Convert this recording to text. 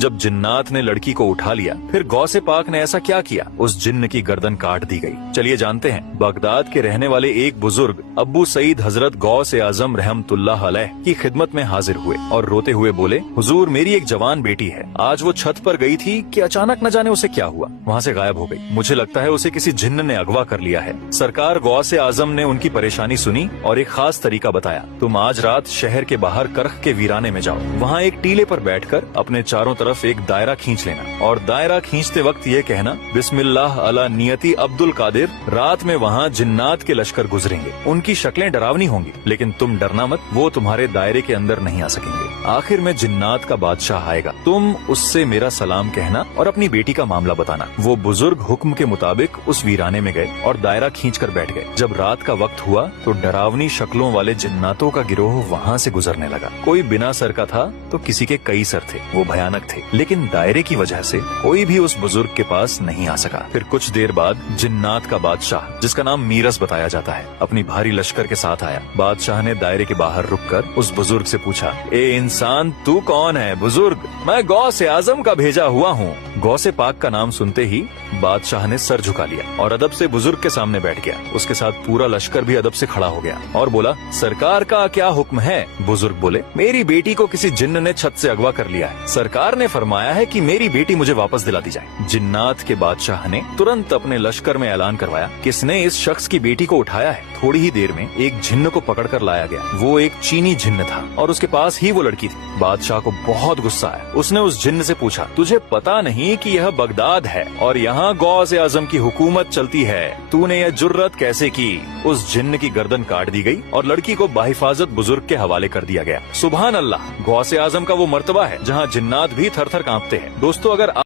जब जिन्नात ने लड़की को उठा लिया, फिर गौसे पाक ने ऐसा क्या किया? उस जिन्न की गर्दन काट दी गई। चलिए जानते हैं। बगदाद के रहने वाले एक बुजुर्ग अब्बू सईद हजरत गौसे आजम रहमतुल्लाह अलैह की खिदमत में हाजिर हुए और रोते हुए बोले, हुजूर मेरी एक जवान बेटी है, आज वो छत पर गई थी कि अचानक न जाने उसे क्या हुआ, वहाँ से गायब हो गई। मुझे लगता है उसे किसी जिन्न ने अगवा कर लिया है। सरकार गौसे आजम ने उनकी परेशानी सुनी और एक खास तरीका बताया। तुम आज रात शहर के बाहर करख के वीराने में जाओ, वहाँ एक टीले पर बैठकर अपने चारों तरफ एक दायरा खींच लेना और दायरा खींचते वक्त ये कहना, बिस्मिल्लाह अला नियति अब्दुल कादिर। रात में वहाँ जिन्नात के लश्कर गुजरेंगे, उनकी शक्लें डरावनी होंगी, लेकिन तुम डरना मत, वो तुम्हारे दायरे के अंदर नहीं आ सकेंगे। आखिर में जिन्नात का बादशाह आएगा, तुम उससे मेरा सलाम कहना और अपनी बेटी का मामला बताना। वो बुजुर्ग हुक्म के मुताबिक उस वीराने में गए और दायरा खींचकर बैठ गए। जब रात का वक्त हुआ तो डरावनी शक्लों वाले जिन्नातों का गिरोह वहाँ से गुजरने लगा। कोई बिना सर का था तो किसी के कई सर थे, वो भयानक थे, लेकिन दायरे की वजह से कोई भी उस बुजुर्ग के पास नहीं आ सका। फिर कुछ देर बाद जिन्नात का बादशाह, जिसका नाम मीरस बताया जाता है, अपनी भारी लश्कर के साथ आया। बादशाह ने दायरे के बाहर रुककर उस बुजुर्ग से पूछा, ए इंसान तू कौन है? बुजुर्ग, मैं गौसे आजम का भेजा हुआ हूँ। गौसे पाक का नाम सुनते ही बादशाह ने सर झुका लिया और अदब से बुजुर्ग के सामने बैठ गया। उसके साथ पूरा लश्कर भी अदब से खड़ा हो गया और बोला, सरकार का क्या हुक्म है? बुजुर्ग बोले, मेरी बेटी को किसी जिन्न ने छत से अगवा कर लिया है। सरकार ने फरमाया है कि मेरी बेटी मुझे वापस दिला दी जाए। जिन्नात के बादशाह ने तुरंत अपने लश्कर में ऐलान करवाया, किसने इस शख्स की बेटी को उठाया है। थोड़ी ही देर में एक जिन्न को पकड़ कर लाया गया। वो एक चीनी जिन्न था और उसके पास ही वो लड़की थी। बादशाह को बहुत गुस्सा आया। उसने उस जिन्न से पूछा, तुझे पता नहीं कि यह बगदाद है और यहाँ गौसे आजम की हुकूमत चलती है, तूने यह जुर्रत कैसे की? उस जिन्न की गर्दन काट दी गई और लड़की को बाहिफाजत बुजुर्ग के हवाले कर दिया गया। सुभान अल्लाह, गौसे आजम का वो मर्तबा है जहाँ जिन्नात भी थर थर कांपते हैं। दोस्तों, अगर